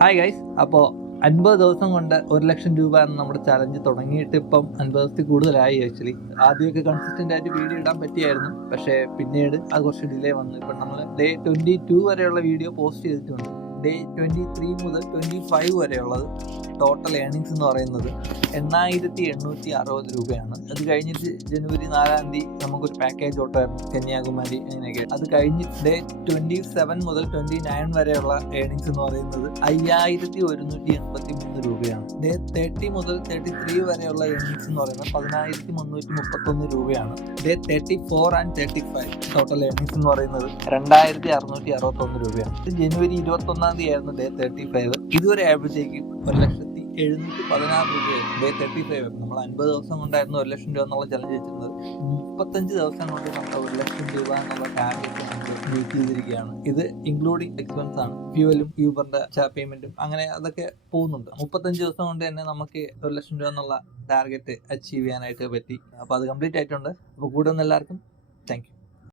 Hi guys, അപ്പോൾ 50 ദിവസം കൊണ്ട് 1 ലക്ഷം രൂപ എന്ന നമ്മുടെ ചലഞ്ച് തുടങ്ങിയിട്ട് ഇപ്പം 50 ദിവസത്തിൽ കൂടുതലായി. ആക്ച്വലി ആദ്യമൊക്കെ കൺസിസ്റ്റന്റ് ആയിട്ട് വീഡിയോ ഇടാൻ പറ്റിയായിരുന്നു, പക്ഷേ പിന്നീട് അത് കുറച്ച് ഡിലേ വന്നു. ഇപ്പം നമ്മൾ ഡേ 22 വരെയുള്ള വീഡിയോ പോസ്റ്റ് ചെയ്തിട്ടുണ്ട്. ഡേ 23 മുതൽ 25 വരെയുള്ളത് ടോട്ടൽ ഏർണിങ്സ് എന്ന് പറയുന്നത് 8,860 രൂപയാണ്. അത് കഴിഞ്ഞിട്ട് ജനുവരി 4 നമുക്കൊരു പാക്കേജ് ഓട്ടമായിരുന്നു കന്യാകുമാരി, അങ്ങനെയൊക്കെ. അത് കഴിഞ്ഞിട്ട് ഡേ 27 മുതൽ 29 വരെയുള്ള ഏർണിങ്സ് എന്ന് പറയുന്നത് 5,183 രൂപയാണ്. ഡേ 30 മുതൽ 33 വരെയുള്ള ഏർണിങ്സ് എന്ന് പറയുന്നത് 10,331 രൂപയാണ്. ഡേ 34 ആൻഡ് 35 ടോട്ടൽ ഏർണിങ്സ് എന്ന് പറയുന്നത് 2,661 രൂപയാണ്. ജനുവരി 21 ആയിരുന്നു ഡേ 35. ഇതുവരെ ആയപ്പോഴത്തേക്ക് 1,716 രൂപയായിരുന്നു ഡേ 35. നമ്മൾ 50 ദിവസം കൊണ്ടായിരുന്നു 1 ലക്ഷം രൂപ എന്നുള്ള ചലഞ്ച് വെച്ചിരുന്നത്. 35 ദിവസം കൊണ്ട് നമ്മൾ 1 ലക്ഷം രൂപ എന്നുള്ള ടാർഗറ്റ് നമ്മൾ മീറ്റ് ചെയ്തിരിക്കുകയാണ്. ഇത് ഇൻക്ലൂഡിങ് എക്സ്പെൻസ് ആണ്, ഫ്യൂവലും യൂബറിന്റെ പേയ്മെന്റും അങ്ങനെ അതൊക്കെ പോകുന്നുണ്ട്. 35 ദിവസം കൊണ്ട് തന്നെ നമുക്ക് 1 ലക്ഷം രൂപ എന്നുള്ള ടാർഗറ്റ് അച്ചീവ് ചെയ്യാനായിട്ട് പറ്റി. അപ്പോൾ അത് കംപ്ലീറ്റ് ആയിട്ടുണ്ട്. അപ്പോൾ കൂടെ എല്ലാവർക്കും താങ്ക് യു.